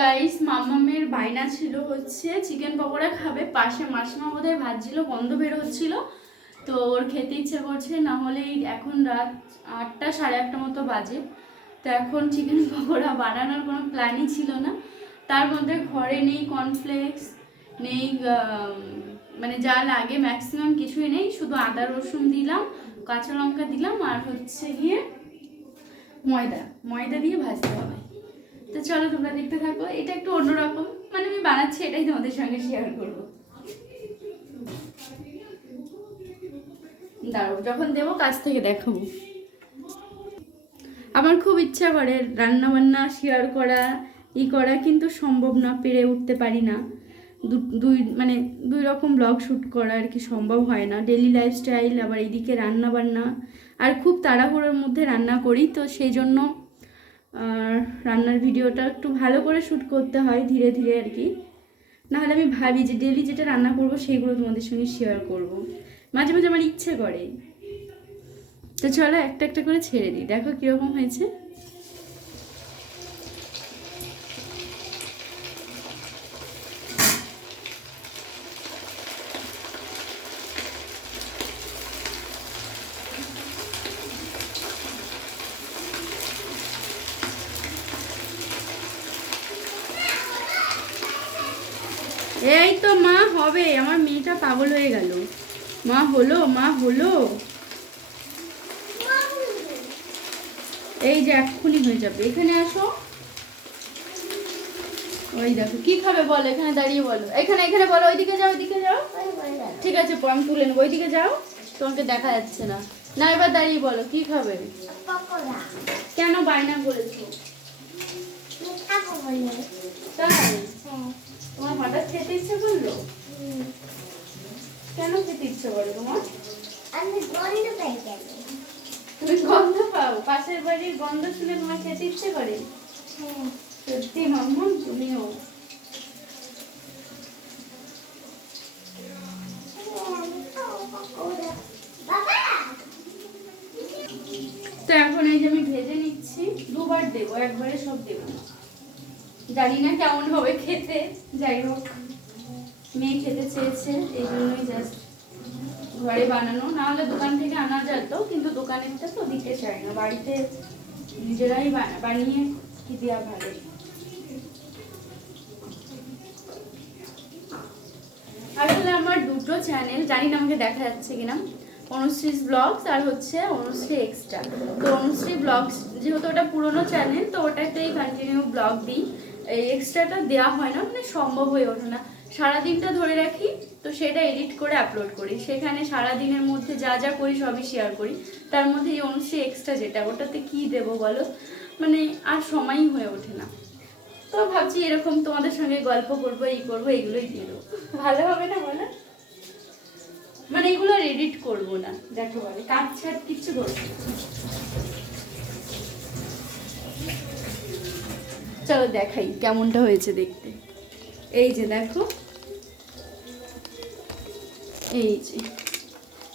Guys, মামামের বায়না ছিল হচ্ছে চিকেন পকোড়া খাবে। পাশে মাসিমা বোধহয় ভাজছিল, গন্ধ বের হচ্ছিল, তো ওর খেতে ইচ্ছে করছে। না হলে এখন রাত 8টা, সাড়ে 8টা মতো বাজে, তো এখন চিকেন পকোড়া বানানোর কোনো প্ল্যানই ছিল না। তার মধ্যে ঘরে নেই কর্নফ্লেক্স, নেই মানে যা লাগে ম্যাক্সিমাম কিছুই নেই, শুধু আদা রসুন দিলাম, কাঁচা লঙ্কা দিলাম, আর হচ্ছে গিয়ে ময়দা দিয়ে ভাজতে হবে। তো চলো তোমরা দেখতে থাকো। এটা একটু অন্যরকম, মানে আমি বানাচ্ছি, এটাই তোমাদের সঙ্গে শেয়ার করবো। দাঁড়াও, যখন দেবো কাছ থেকে দেখাবো। আমার খুব ইচ্ছা করে রান্না বান্না শেয়ার করা, করা, কিন্তু সম্ভব না, পেরে উঠতে পারি না। দুই রকম ব্লগ শ্যুট করা আর কি সম্ভব হয় না। ডেলি লাইফস্টাইল, আবার এইদিকে রান্না বান্না, আর খুব তাড়াহুড়োর মধ্যে রান্না করি, তো সেই জন্য রান্নার ভিডিওটা একটু ভালো করে শ্যুট করতে হয়, ধীরে ধীরে আর কি। নাহলে আমি ভাবি যে ডেলি যেটা রান্না করব সেইগুলো তোমাদের সঙ্গে শেয়ার করব, মাঝে মাঝে আমার ইচ্ছে করে। তো চলো একটা একটা করে ছেড়ে দিই, দেখো কীরকম হয়েছে। এই তো মা হবে, আমার মেয়েটা পাগল হয়ে গেল। মা হলো, মা হলো, এই যে এক্ষুনি হয়ে যাবে। এখানে আসো, ওই দেখো কি খাবে বলো, এখানে দাঁড়িয়ে বলো, এখানে এখানে বলো, ওইদিকে যাও, ওইদিকে যাও। ঠিক আছে, আমি তুলে নেবো, ওইদিকে যাও, তোমাকে দেখা যাচ্ছে না। না, এবার দাঁড়িয়ে বলো কি খাবে। কেন বায়না করেছো? তাই তোমার হঠাৎ খেতে ইচ্ছে করলো? কেন খেতে ইচ্ছে করে তোমার? তুমি গন্ধ পাও? পাশের বাড়ির গন্ধ শুনে তোমার খেতে ইচ্ছে করে? সত্যি মাম্মা, তুমিও। তো এখন এই যে আমি ভেজে নিচ্ছি, দুবার দেবো, একবারে সব দেবো না, জানি না কেমন হবে খেতে। যাই হোক, মেয়ে খেতে চেয়েছে, এই জন্যই জাস্ট ঘরে বানানো। না হলে দোকান থেকে আনা যেত, কিন্তু দোকানেরটা তো দিতে চাই না, বাড়িতে নিজেরাই বানিয়ে কি দেওয়া ভালো। আসলে আমার দুটো চ্যানেল, জানি না আমাকে দেখা যাচ্ছে কিনা, অনুশ্রী ব্লগস আর হচ্ছে অনুশ্রী এক্সট্রা। তো অনুশ্রী ব্লগস যেহেতু ওটা পুরোনো চ্যানেল, তো ওটাতেই কন্টিনিউ ব্লগ দিই। এই এক্সট্রাটা দেওয়া হয় না, মানে সম্ভব হয়ে ওঠে না। সারাদিনটা ধরে রাখি, তো সেটা এডিট করে আপলোড করি, সেখানে সারাদিনের মধ্যে যা যা করি সবই শেয়ার করি। তার মধ্যে এই অনুশ্রী এক্সট্রা যেটা, ওটাতে কি দেবো বলো, মানে আর সময়ই হয়ে ওঠে না। তো ভাবছি এরকম তোমাদের সঙ্গে গল্প করবো, এই করবো, এইগুলোই দিয়ে দেবো। ভালো হবে না বলো? মানে এগুলো এডিট করবো না, দেখো বলে কাজ ছাড় কিচ্ছু করবো। চলো দেখাই কেমনটা হয়েছে দেখতে। এই যে দেখো, এই যে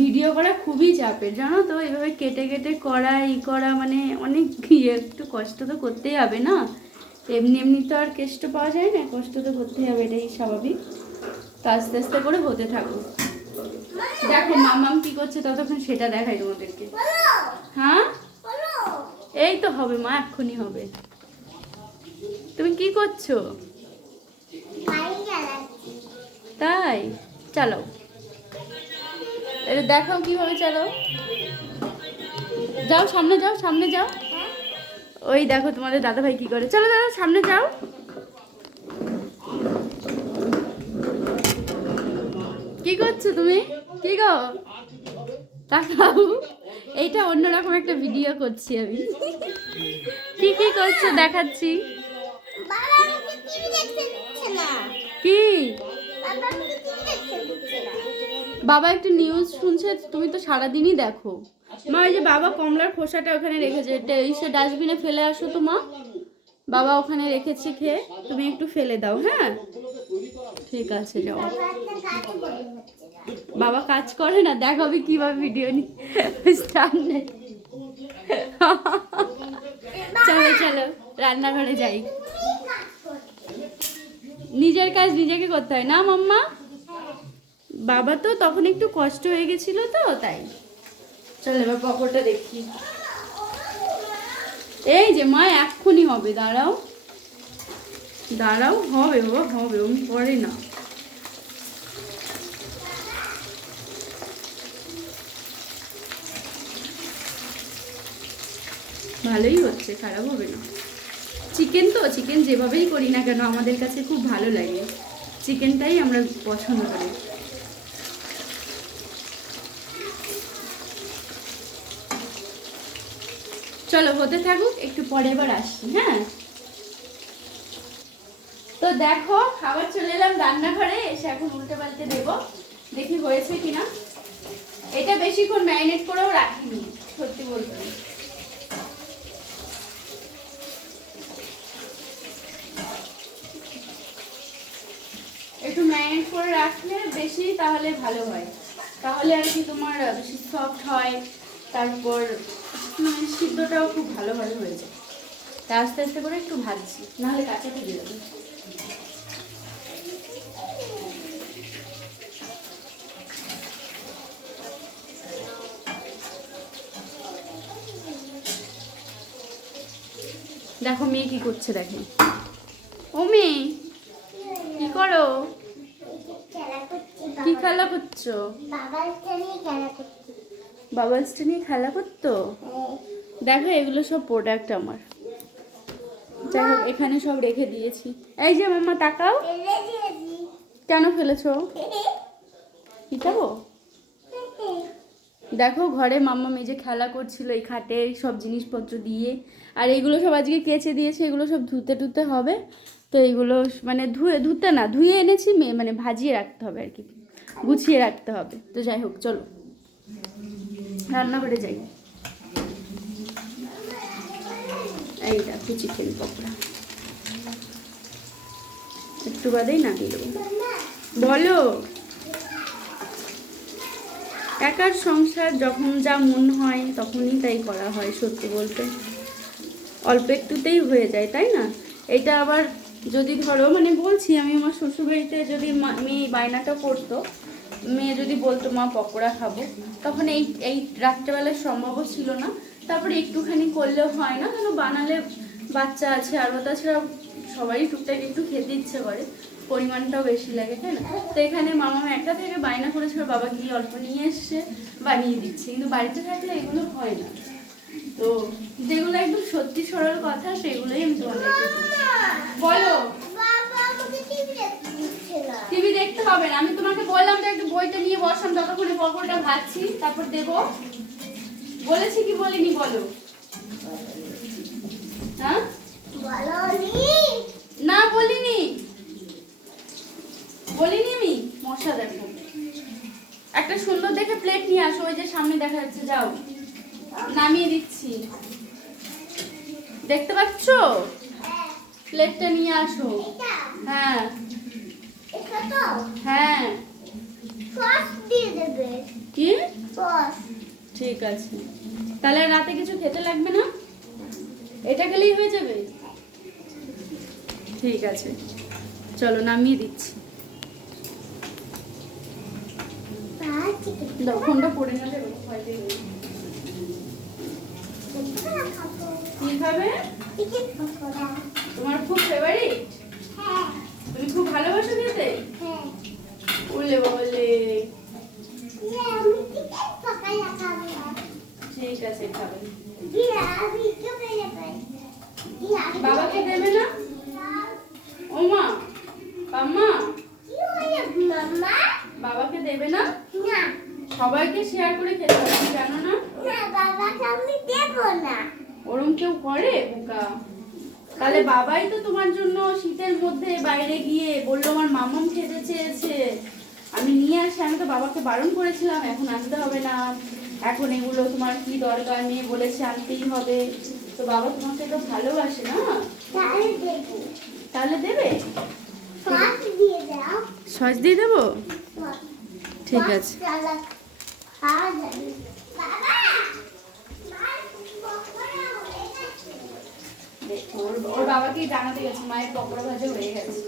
ভিডিও করা খুবই চাপের, জানো তো। এইভাবে কেটে কেটে করা, করা মানে অনেক একটু কষ্ট তো করতেই হবে না, এমনি এমনি তো আর কেষ্ট পাওয়া যায় না, কষ্ট তো করতেই হবে, এটাই স্বাভাবিক। তো আস্তে আস্তে করে হতে থাকো। দেখো মামাম কি করছে ততক্ষণ, সেটা দেখাই তোমাদেরকে। হ্যাঁ, এই তো হবে মা, এক্ষুনি হবে। তুমি কি করছো? তাই, চালাও, এটা দেখাও কিভাবে চালাও। যাও সামনে, যাও সামনে যাও, ওই দেখো তোমাদের দাদাভাই কি করে। চলো দাদা, সামনে যাও। কি করছো তুমি? কি গো, তাকাও। এইটা অন্যরকম একটা ভিডিও করছি আমি। কি কি করছো দেখাচ্ছি। কি বাবা একটু নিউজ শুনছে, তুমি তো সারাদিনই দেখো। মা, ওই যে বাবা কমলার খোসাটা ওখানে রেখেছে, সে ডাস্টবিনে ফেলে আসো তো মা, বাবা ওখানে রেখেছি খেয়ে, তুমি একটু ফেলে দাও। হ্যাঁ ঠিক আছে, যাও। বাবা কাজ করে না, দেখাবি কিভাবে ভিডিও নি। চলো চলো রান্নাঘরে যাই। নিজের কাজ নিজেকে করতে হয় না মাম্মা? বাবা তো তখন একটু কষ্ট হয়ে গেছিল তো তাই। চল এবার পকোড়াটা দেখি। এই যে মা এক্ষুনি হবে, দাঁড়াও দাঁড়াও, হবে বাবা হবে, ওম করে না। ভালোই হচ্ছে, খারাপ হবে না। চিকেন তো, চিকেন যেভাবেই করি না কেন আমাদের কাছে খুব ভালো লাগে, চিকেনটাই আমরা পছন্দ করি। চলো হতে থাকুক, একটু পরে এবার আসছি। হ্যাঁ তো দেখো খাবার চলে এলাম রান্নাঘরে, এসে এখন উল্টে পাল্টে দেবো, দেখি হয়েছে কিনা। এটা বেশিক্ষণ ম্যারিনেট করেও রাখিনি সত্যি বলতে। একটু ম্যারিনেট করে রাখলে বেশি তাহলে ভালো হয়, তাহলে আর কি তোমার বেশি সফট হয়, তারপর মানে সিদ্ধটাও খুব ভালোভাবে হয়ে যায়। তা আস্তে আস্তে করে একটু ভাজছি, নাহলে কাঁচা থেকে যাবে। দেখো মেয়ে কি করছে, দেখে ও মেয়ে কি করো, কি খেলা করছো? বাবলসটা নিয়ে খেলা করতো। দেখো এগুলো সব প্রোডাক্ট আমার, যাই হোক এখানে সব রেখে দিয়েছি। এই যে মাম্মা তাকাও, কেন ফেলেছো? পিটাবো? দেখো ঘরে মাম্মা মেয়ে যে খেলা করছিল এই খাটে সব জিনিসপত্র দিয়ে, আর এইগুলো সব আজকে কেচে দিয়েছে, এগুলো সব ধুতে টুতে হবে। তো এইগুলো মানে ধুতে না ধুয়ে এনেছি, মানে ভাজিয়ে রাখতে হবে আর কি, গুছিয়ে রাখতে হবে। তো যাই হোক চলো রান্নাঘরে যাই। এই দেখো চিকেন পকোড়া, একটু বাদেই নামিয়ে দেবো। বলো। একার সংসার যখন যা মন হয় তখনই তাই করা হয়, সত্যি বলতে অল্প একটুতেই হয়ে যায়, তাই না? এটা আবার যদি ধরো মানে বলছি আমি আমার শ্বশুরবাড়িতে যদি মেয়ে বায়নাটা করতো, মেয়ে যদি বলতো মা পকোড়া খাবো, তখন এই এই রাত্রেবেলায় সম্ভবও ছিল না। তারপরে একটুখানি করলেও হয় না কেন, বানালে বাচ্চা আছে, আর তাছাড়া সবাই টুকটাক একটু খেতে ইচ্ছে করে, পরিমাণটাও বেশি লাগে, তাই না? তো এখানে মামা একটা থেকে বায়না করেছিল, বাবা গিয়ে অল্প নিয়ে এসছে বানিয়ে দিচ্ছে, কিন্তু বাড়িতে থাকলে এগুলো হয় না। তো যেগুলো একদম সত্যি সরল কথা সেগুলোই আমি তোমাদেরকে বলো। টিভি দেখতে হবে না, আমি তোমাকে বললাম যে একটু বইটা নিয়ে বসাম, ততক্ষণে পকোড়াটা ভাজছি, তারপর দেবো। বলেছি কি বলিনি বলো? হ্যাঁ না বলিনি, বলিনি আমি। মশা দেখো, একটা সুন্দর দেখে প্লেট নিয়ে আসো, ওই যে সামনে দেখা যাচ্ছে, যাও নামিয়ে দিচ্ছি, দেখতে পাচ্ছ? প্লেটটা নিয়ে আসো। হ্যাঁ হ্যাঁ কি ঠিক আছে, তাহলে রাতে কিছু খেতে লাগবে না, এটা খেলেই হয়ে যাবে। ঠিক আছে চলো নামিয়ে দিচ্ছি। ফোনটা পড়ে না দেবো, কি খাবে? তোমার খুব ফেভারিট, তুমি খুব ভালোবাসো খেতে? বলে বলে ঠিক আছে খাবে। বাবাকে দেবে না? ও মা পাম্মা বাবাকে দেবে না? সবাইকে শেয়ার করে খেতে হবে, জানো না? ওরম কেউ করে বোকা? তাহলে বাবাই তো তোমার জন্য শীতের মধ্যে বাইরে গিয়ে বললো আমার মামাম খেতে চেয়েছে, আমি নিয়ে আসি, আমি তো বাবাকে বারণ করেছিলাম এখন আনতে হবে না, এখন এগুলো তোমার কি দরকার নেই বলেছে আনতেই হবে। তো বাবা তোমাকে তো ভালোবাসে না, তাহলে দেবে। সস দিয়ে দেবো, ঠিক আছে। ওর বাবাকে জানাতে গেছে মায়ের পকোড়া ভাজা হয়ে গেছে।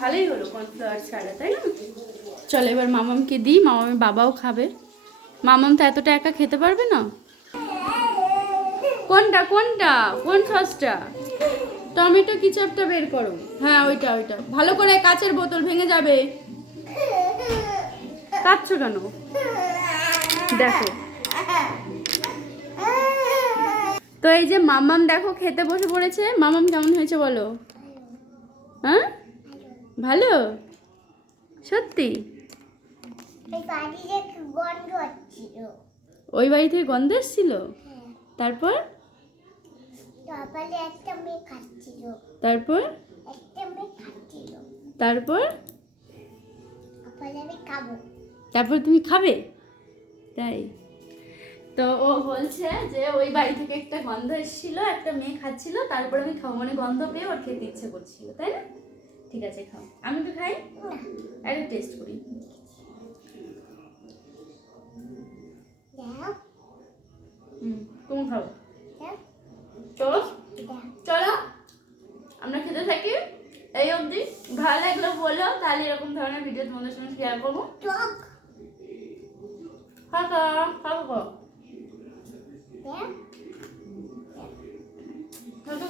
ভালোই হলো কর্নফ্লাওয়ার ছাড়া, তাই না? চলো এবার মামামকে দিই, মামামের বাবাও খাবে। মামাম তো এতটা একা খেতে পারবে না। কোনটা কোনটা কোন সসটা? টমেটো কেচাপটা বের করো। হ্যাঁ ওইটা ওইটা ভালো করে, কাচের বোতল ভেঙে যাবে। কাঁদছো কেন? দেখো তো এই যে মামাম দেখো খেতে বসে পড়েছে। মামাম কেমন হয়েছে বলো? হ্যাঁ ভালো সত্যি? ওই বাড়ি থেকে গন্ধ এসেছিল? তারপর তারপর তারপর তারপর তুমি খাবে? তাই তো ও বলছে যে ওই বাড়ি থেকে একটা গন্ধ এসেছিল, একটা মেয়ে খাচ্ছিল, তারপর আমি খাবো, মানে গন্ধ পেয়ে ওর খেতে ইচ্ছে করছিল, তাই না? ঠিক আছে খাও। আমি তো খাই, একটা টেস্ট করি। তুমি খাও। চলো চলো আমরা খেতে থাকি। এই অবধি ভালো লাগলো বলো, তাহলে এরকম ধরনের ভিডিও তোমাদের সঙ্গে শেয়ার করবো। খাও খাও খাও কত